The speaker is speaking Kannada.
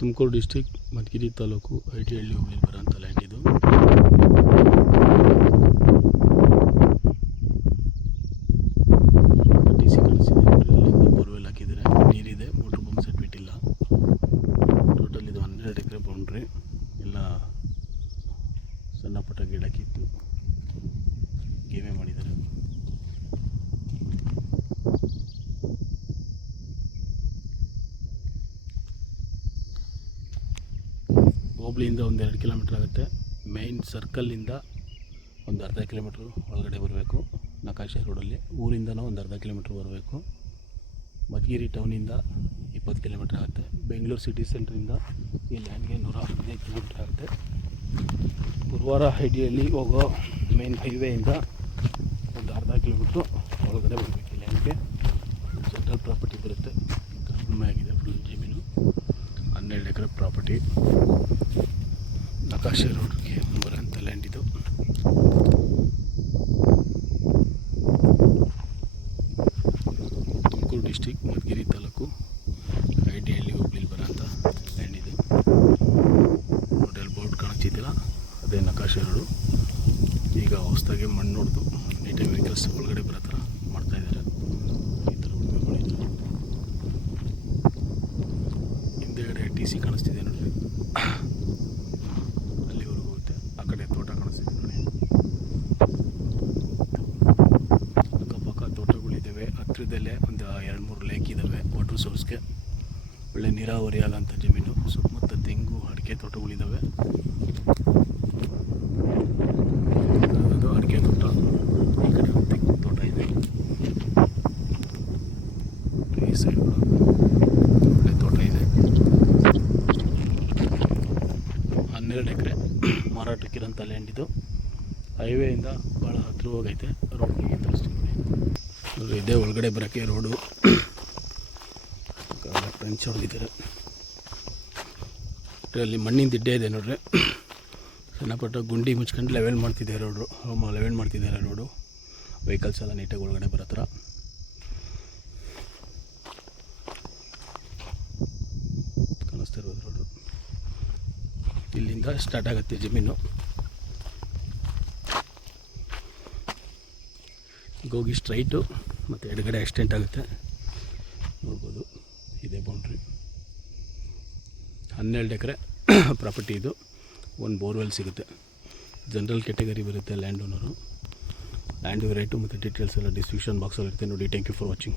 ತುಮಕೂರು ಡಿಸ್ಟಿಕ್ ಮಧುಗಿರಿ ತಾಲೂಕು ಐಟಿಹಳ್ಳಿ ಹೋಬಳಿ ಬರೋಂಥ ಲ್ಯಾಂಡ್ ಇದು. ಟಿ ಸಿ ಕಾಣಿಸ್ತಿದೆ, ಇಲ್ಲಿಂದ ಬೋರ್ವೆಲ್ ಹಾಕಿದರೆ ನೀರಿದೆ, ಮೋಟ್ರ್ ಪಂಪ್ ಸೆಟ್ ಬಿಟ್ಟಿಲ್ಲ. ಟೋಟಲ್ ಇದು 12 ಎಕರೆ ಬೌಂಡ್ರಿ. ಎಲ್ಲ ಸಣ್ಣ ಪುಟ್ಟ ಗಿಡ ಕಿತ್ತು ಗೇಮೆ ಮಾಡಿದ್ದಾರೆ. ಹೋಬಳಿಯಿಂದ ಒಂದು 2 ಕಿಲೋಮೀಟ್ರ್ ಆಗುತ್ತೆ. ಮೇಯ್ನ್ ಸರ್ಕಲ್ಲಿಂದ ಒಂದು ಅರ್ಧ ಕಿಲೋಮೀಟ್ರ್ ಒಳಗಡೆ ಬರಬೇಕು. ನಕಾಶೆ ರೋಡಲ್ಲಿ ಊರಿಂದನೂ ಒಂದು ಅರ್ಧ ಕಿಲೋಮೀಟ್ರ್ ಬರಬೇಕು. ಮಧುಗಿರಿ ಟೌನಿಂದ 20 ಕಿಲೋಮೀಟ್ರ್ ಆಗುತ್ತೆ. ಬೆಂಗಳೂರು ಸಿಟಿ ಸೆಂಟ್ರಿಂದ ಈ ಲ್ಯಾಂಡ್ಗೆ 115 ಕಿಲೋಮೀಟ್ರ್ ಆಗುತ್ತೆ. ಗುರುವಾರ ಐಟಿಹಳ್ಳಿ ಹೋಗೋ ಮೇನ್ ಹೈವೇಯಿಂದ ಒಂದು ಅರ್ಧ ಕಿಲೋಮೀಟ್ರು ಒಳಗಡೆ ಬರಬೇಕು. ಈ ಲ್ಯಾಂಡ್ಗೆ ಸೆಂಟ್ರಲ್ ಪ್ರಾಪರ್ಟಿ ಬರುತ್ತೆ. ಕಡಿಮೆ ಆಗಿದೆ ಫುಲ್ ಜಮೀನು. 12 ಎಕರೆ ಪ್ರಾಪರ್ಟಿ. ನಕಾಶೆ ರೋಡ್ಗೆ ಬರೋಂಥ ಲ್ಯಾಂಡ್ ಇದು. ತುಮಕೂರು ಡಿಸ್ಟಿಕ್ ಮಧುಗಿರಿ ತಾಲೂಕು ಐಟಿಹಳ್ಳಿ ಹೋಬಳಿಲಿ ಬರೋಂಥ ಲ್ಯಾಂಡ್ ಇದು. ಹೋಟೆಲ್ ಬೋರ್ಡ್ ಕಾಣಿಸ್ತಿದ್ದಿಲ್ಲ, ಅದೇ ನಕಾಶೆ ರೋಡು. ಈಗ ಹೊಸದಾಗಿ ಮಣ್ಣು ನೋಡ್ದು ನೀಟಾಗಿ ವೆಹಿಕಲ್ಸ್ ಒಳಗಡೆ ಬರೋ ಥರ ಮಾಡ್ತಾಯಿದ್ದಾರೆ. ಈ ಥರ ಉಳುಮೆ ಮಾಡಿದ್ದಾರೆ. ಹಿಂದೆಗಡೆ ಟಿ ಸಿ ಕಾಣಿಸ್ತಿದೆ ನೋಡಿರಿ, ಅಲ್ಲಿವರೆಗೂ ಹೋಗುತ್ತೆ. ಆ ಕಡೆ ತೋಟ ಕಾಣಿಸ್ತಿದೆ ನೋಡಿ. ಅಕ್ಕಪಕ್ಕ ತೋಟಗಳಿದ್ದಾವೆ. ಹತ್ತಿರದಲ್ಲೇ ಒಂದು 2-3 ಲೇಕ್ ಇದ್ದಾವೆ ವಾಟರ್ ಸೋರ್ಸ್ಗೆ. ಒಳ್ಳೆ ನೀರಾವರಿ ಆಗೋಂಥ ಜಮೀನು. ಸುತ್ತಮುತ್ತ ತೆಂಗು, ಅಡಿಕೆ ತೋಟಗಳಿದ್ದಾವೆ. ಅದು ಅಡಿಕೆ ತೋಟ. ಈ ಕಡೆ ಒಂದು ತೆಂಗು ತೋಟ ಇದೆ. ಈ ಸೈಡ್ ಒಳ್ಳೆ ತೋಟ ಇದೆ. 12 ಎಕರೆ ಮಾರಾಟಕ್ಕಿರೋಂಥ ಲ್ಯಾಂಡ್ ಇದು. ಹೈವೇಯಿಂದ ಭಾಳ ಹತ್ತಿರವಾಗೈತೆ. ರೋಡ್ಗೆ ತೋರಿಸ್ತೀವಿ ನೋಡಿ. ಇದೇ ಒಳಗಡೆ ಬರೋಕ್ಕೆ ರೋಡು. ಫ್ರೆಂಚ್ ಹೊಡೆದಿದ್ದಾರೆ. ಅಲ್ಲಿ ಮಣ್ಣಿನ ದಿಡ್ಡೆ ಇದೆ ನೋಡ್ರಿ. ಸಣ್ಣ ಪುಟ್ಟ ಗುಂಡಿ ಮುಚ್ಕೊಂಡು ಲೆವೆಲ್ ಮಾಡ್ತಿದ್ದಾರೆ ರೋಡು. ವೆಹಿಕಲ್ಸ್ ಎಲ್ಲ ನೀಟಾಗಿ ಒಳಗಡೆ ಬರೋ ಥರ. ಕಾಣಿಸ್ತಾ ಇರೋದು ರೋಡು. ಇಲ್ಲಿಂದ ಸ್ಟಾರ್ಟ್ ಆಗುತ್ತೆ ಜಮೀನು. ಈಗ ಹೋಗಿ ಸ್ಟ್ರೈಟು ಮತ್ತು ಎಡಗಡೆ ಎಕ್ಸ್ಟೆಂಟ್ ಆಗುತ್ತೆ ನೋಡ್ಬೋದು. ಇದೇ ಬೌಂಡ್ರಿ. 12 ಎಕರೆ ಪ್ರಾಪರ್ಟಿ ಇದು. ಒಂದು ಬೋರ್ವೆಲ್ ಸಿಗುತ್ತೆ. ಜನರಲ್ ಕ್ಯಾಟಗರಿ ಬರುತ್ತೆ ಲ್ಯಾಂಡ್ ಓನರು. ಲ್ಯಾಂಡ್ ರೇಟು ಮತ್ತು ಡೀಟೇಲ್ಸ್ ಎಲ್ಲ ಡಿಸ್ಕ್ರಿಪ್ಷನ್ ಬಾಕ್ಸಲ್ಲಿ ಇರುತ್ತೆ ನೋಡಿ. Thank you for watching.